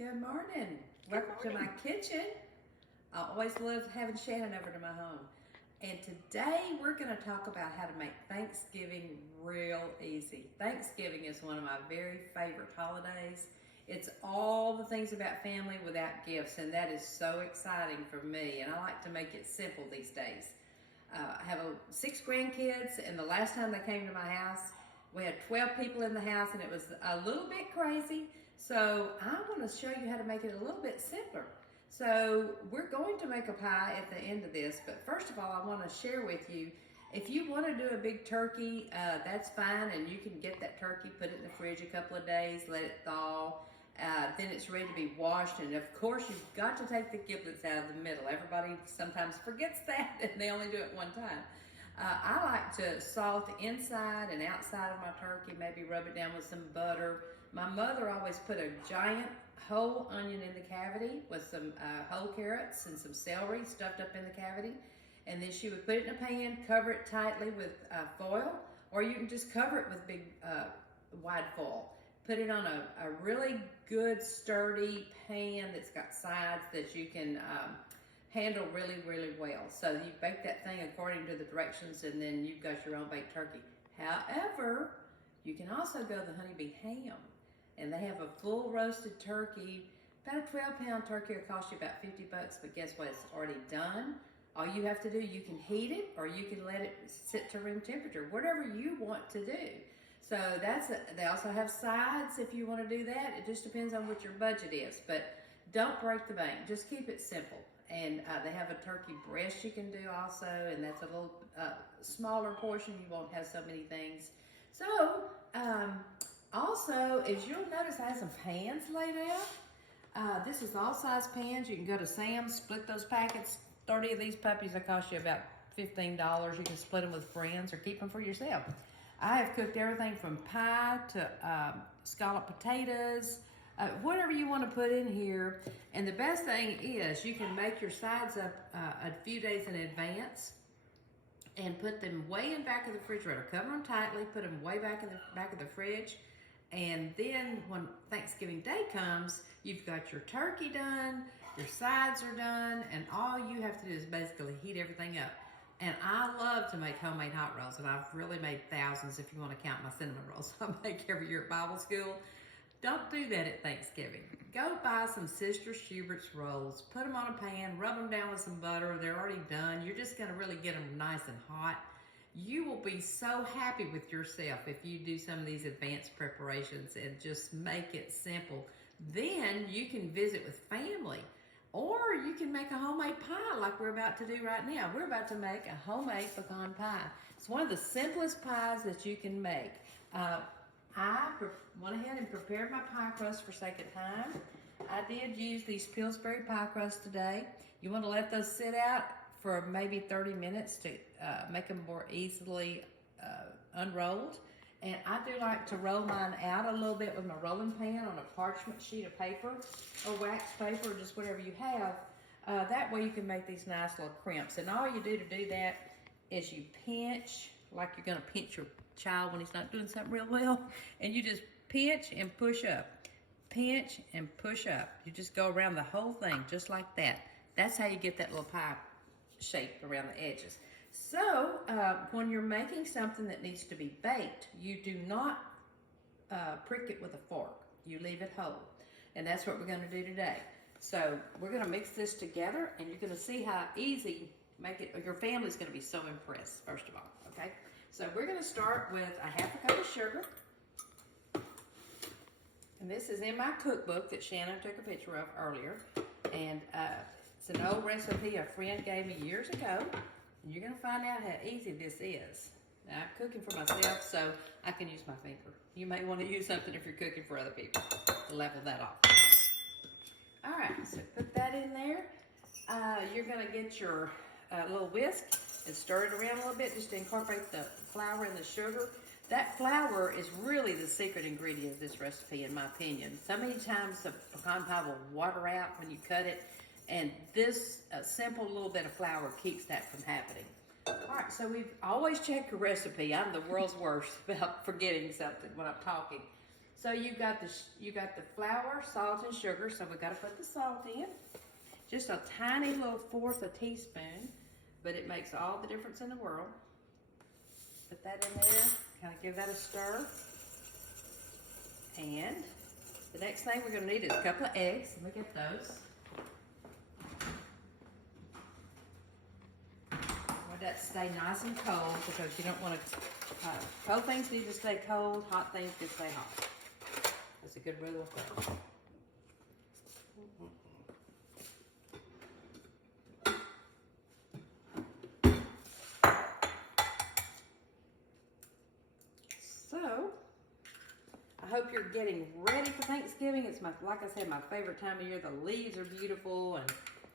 Good morning. Welcome to my kitchen. I always love having Shannon over to my home. And today we're going to talk about how to make Thanksgiving real easy. Thanksgiving is one of my very favorite holidays. It's all the things about family without gifts, and that is so exciting for me. And I like to make it simple these days. I have 6 grandkids, and the last time they came to my house, we had 12 people in the house, and it was a little bit crazy. So I want to show you how to make it a little bit simpler. So we're going to make a pie at the end of this, but first of all, I want to share with you, if you want to do a big turkey, that's fine, and you can get that turkey, put it in the fridge a couple of days, let it thaw, then it's ready to be washed, and of course you've got to take the giblets out of the middle. Everybody sometimes forgets that, and they only do it one time. I like to salt the inside and outside of my turkey, maybe rub it down with some butter. My mother always put a giant whole onion in the cavity with some whole carrots and some celery stuffed up in the cavity. And then she would put it in a pan, cover it tightly with foil, or you can just cover it with big wide foil. Put it on a really good sturdy pan that's got sides that you can handle really, really well. So you bake that thing according to the directions, and then you've got your own baked turkey. However, you can also go the honeybee ham, and they have a full roasted turkey. About a 12-pound turkey will cost you about $50, but guess what? It's already done. All you have to do, you can heat it, or you can let it sit to room temperature, whatever you want to do. So they also have sides if you want to do that. It just depends on what your budget is, but don't break the bank. Just keep it simple. And they have a turkey breast you can do also, and that's a little smaller portion. You won't have so many things. So also, as you'll notice, I have some pans laid out. This is all size pans. You can go to Sam's, split those packets. 30 of these puppies will cost you about $15. You can split them with friends or keep them for yourself. I have cooked everything from pie to scalloped potatoes, whatever you want to put in here. And the best thing is you can make your sides up a few days in advance and put them way in back of the refrigerator. Cover them tightly, put them way back in the back of the fridge. And then when Thanksgiving Day comes, you've got your turkey done, your sides are done, and all you have to do is basically heat everything up. And I love to make homemade hot rolls, and I've really made thousands if you want to count my cinnamon rolls I make every year at Bible school. Don't do that at Thanksgiving. Go buy some Sister Schubert's rolls, put them on a pan, rub them down with some butter. They're already done. You're just going to really get them nice and hot. You will be so happy with yourself if you do some of these advanced preparations and just make it simple. Then you can visit with family. Or you can make a homemade pie like we're about to do right now. We're about to make a homemade pecan pie. It's one of the simplest pies that you can make. I went ahead and prepared my pie crust for sake of time. I did use these Pillsbury pie crusts today. You want to let those sit out for maybe 30 minutes to make them more easily unrolled. And I do like to roll mine out a little bit with my rolling pin on a parchment sheet of paper or wax paper, or just whatever you have. That way you can make these nice little crimps. And all you do to do that is you pinch, like you're gonna pinch your child when he's not doing something real well. And you just pinch and push up. Pinch and push up. You just go around the whole thing just like that. That's how you get that little pie shape around the edges. So, when you're making something that needs to be baked, you do not prick it with a fork. You leave it whole. And that's what we're going to do today. So, we're going to mix this together, and you're going to see how easy make it. Your family's going to be so impressed, first of all. Okay? So, we're going to start with a half a cup of sugar. And this is in my cookbook that Shannon took a picture of earlier. And it's an old recipe a friend gave me years ago. And you're going to find out how easy this is. Now, I'm cooking for myself, so I can use my finger. You may want to use something if you're cooking for other people to level that off. All right, so put that in there. You're going to get your little whisk and stir it around a little bit just to incorporate the flour and the sugar. That flour is really the secret ingredient of this recipe, in my opinion. So many times the pecan pie will water out when you cut it. And this simple little bit of flour keeps that from happening. All right, so we've always checked a recipe. I'm the world's worst about forgetting something when I'm talking. So you got the flour, salt, and sugar. So we got to put the salt in. Just a tiny little fourth a teaspoon, but it makes all the difference in the world. Put that in there. Kind of give that a stir. And the next thing we're going to need is a couple of eggs. Let me get those. Want that to stay nice and cold because you don't want to. Cold things need to stay cold. Hot things can stay hot. That's a good rule of thumb. So, I hope you're getting ready for Thanksgiving. It's like I said, my favorite time of year. The leaves are beautiful and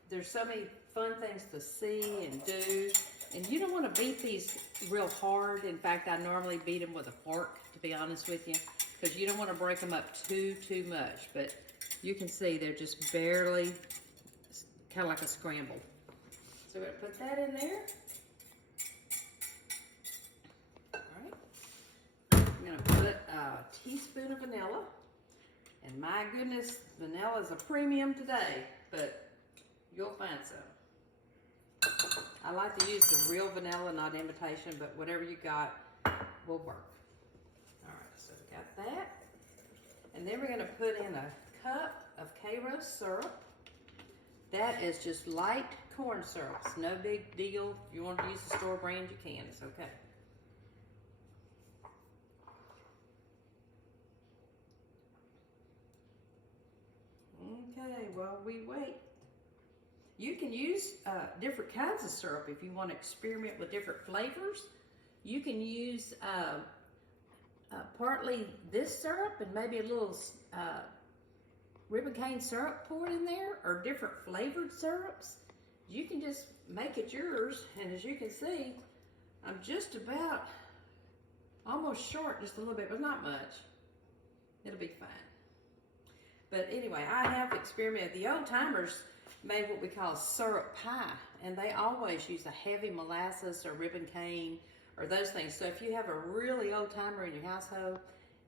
there's so many fun things to see and do. And you don't want to beat these real hard. In fact, I normally beat them with a fork, to be honest with you, because you don't want to break them up too much. But you can see they're just barely, kind of like a scramble. So we're going to put that in there. I'm going to put a teaspoon of vanilla. And my goodness, vanilla is a premium today, but you'll find some. I like to use the real vanilla, not imitation, but whatever you got will work. All right, so we got that. And then we're going to put in a cup of Gayle syrup. That is just light corn syrup. It's no big deal. If you want to use the store brand, you can. It's okay. Okay, while we wait. You can use different kinds of syrup if you want to experiment with different flavors. You can use partly this syrup and maybe a little ribbon cane syrup poured in there, or different flavored syrups. You can just make it yours, and as you can see, I'm just about almost short just a little bit, but not much. It'll be fine. But anyway, I have experimented. The old timers made what we call syrup pie, and they always use a heavy molasses or ribbon cane or those things. So if you have a really old timer in your household,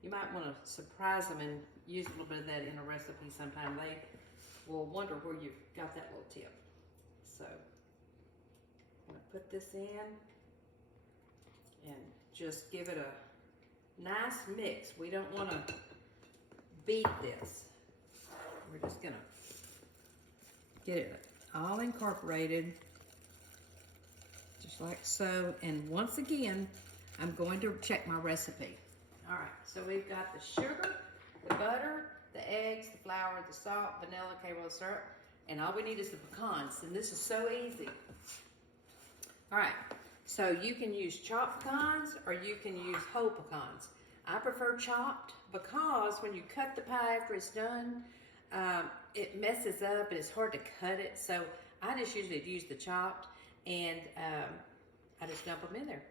you might want to surprise them and use a little bit of that in a recipe sometime. They will wonder where you got that little tip. So I'm going to put this in and just give it a nice mix. We don't want to beat this. We're just going to get it all incorporated, just like so. And once again, I'm going to check my recipe. All right, so we've got the sugar, the butter, the eggs, the flour, the salt, vanilla, Gayle syrup, and all we need is the pecans. And this is so easy. All right, so you can use chopped pecans or you can use whole pecans. I prefer chopped because when you cut the pie after it's done, it messes up and it's hard to cut it. So I just usually use the chopped, and I just dump them in there.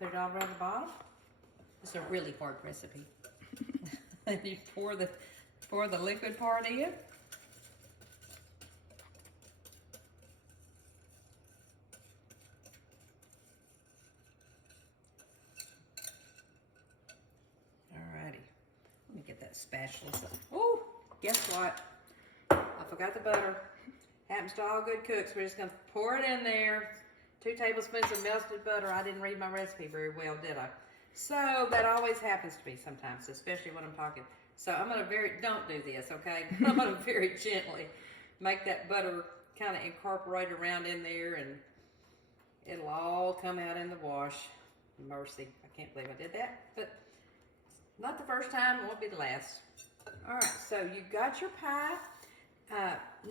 Put it all around the bottom. It's a really hard recipe. And you pour the liquid part in. Alrighty. Let me get that spatula. Oh, guess what? I forgot the butter. Happens to all good cooks. We're just going to pour it in there. 2 tablespoons of melted butter. I didn't read my recipe very well, did I? So that always happens to me sometimes, especially when I'm talking. So I'm going to don't do this, okay? I'm going to very gently make that butter kind of incorporate around in there, and it'll all come out in the wash. Mercy. I can't believe I did that. But not the first time, it won't be the last. All right, so you got your pie.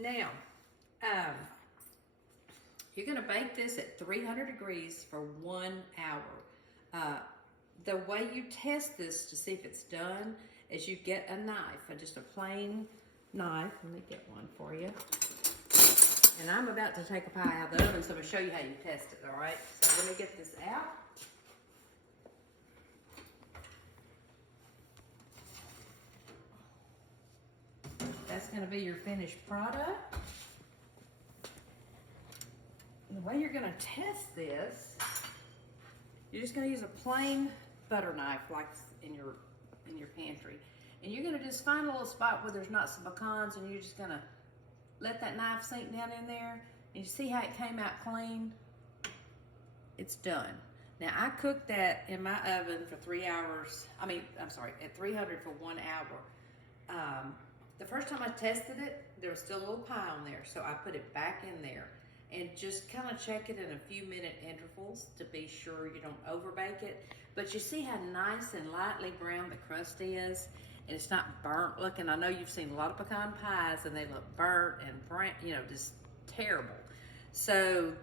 Now, you're going to bake this at 300 degrees for 1 hour. The way you test this to see if it's done is you get a knife, just a plain knife. Let me get one for you. And I'm about to take a pie out of the oven, so I'm going to show you how you test it, all right? So let me get this out. That's going to be your finished product. And the way you're going to test this, you're just going to use a plain butter knife like in your pantry. And you're gonna just find a little spot where there's not some pecans, and you're just gonna let that knife sink down in there. And you see how it came out clean? It's done. Now I cooked that in my oven for 3 hours. At 300 for 1 hour. The first time I tested it, there was still a little pie on there, so I put it back in there and just kind of check it in a few minute intervals to be sure you don't overbake it. But you see how nice and lightly brown the crust is, and it's not burnt looking. I know you've seen a lot of pecan pies and they look burnt and brown, just terrible. So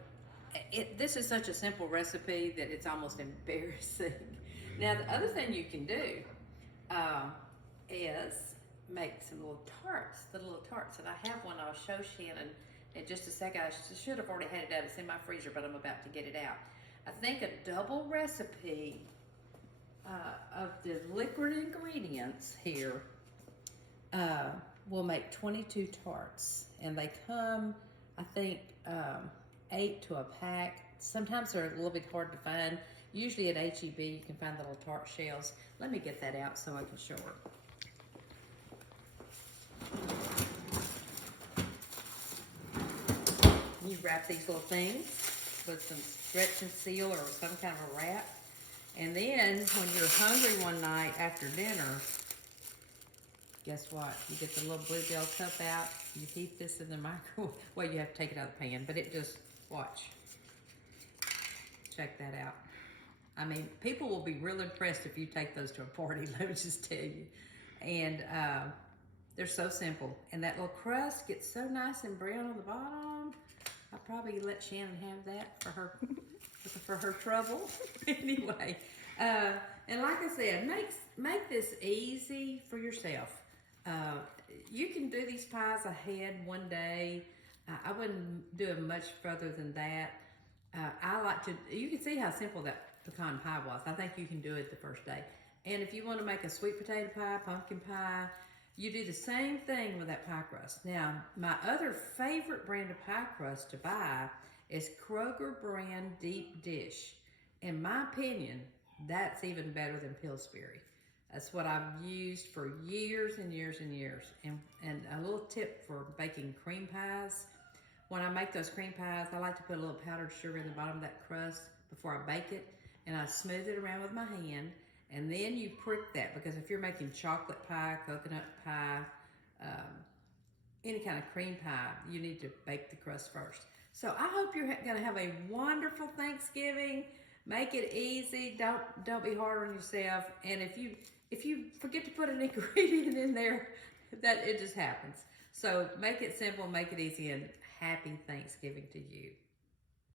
this is such a simple recipe that it's almost embarrassing. Now the other thing you can do is make some little tarts, and I have one. I'll show Shannon in just a second. I should have already had it out. It's in my freezer, but I'm about to get it out. I think a double recipe of the liquid ingredients here will make 22 tarts, and they come, I think, 8 to a pack. Sometimes they're a little bit hard to find. Usually at H-E-B you can find the little tart shells. Let me get that out so I can show her. You wrap these little things with some stretch and seal or some kind of a wrap. And then when you're hungry one night after dinner, guess what? You get the little bluebell cup out, you heat this in the microwave. Well, you have to take it out of the pan, but it just, watch. Check that out. I mean, people will be real impressed if you take those to a party, let me just tell you. And they're so simple. And that little crust gets so nice and brown on the bottom. I'll probably let Shannon have that for her trouble. Anyway, and like I said, make this easy for yourself. You can do these pies ahead one day. I wouldn't do them much further than that. You can see how simple that pecan pie was. I think you can do it the first day. And if you want to make a sweet potato pie, pumpkin pie, you do the same thing with that pie crust. Now, my other favorite brand of pie crust to buy is Kroger brand deep dish. In my opinion, that's even better than Pillsbury. That's what I've used for years and years and years. And a little tip for baking cream pies. When I make those cream pies, I like to put a little powdered sugar in the bottom of that crust before I bake it. And I smooth it around with my hand. And then you prick that, because if you're making chocolate pie, coconut pie, any kind of cream pie, you need to bake the crust first. So I hope you're gonna have a wonderful Thanksgiving. Make it easy. Don't be hard on yourself. And if you forget to put an ingredient in there, that it just happens. So make it simple, make it easy, and happy Thanksgiving to you.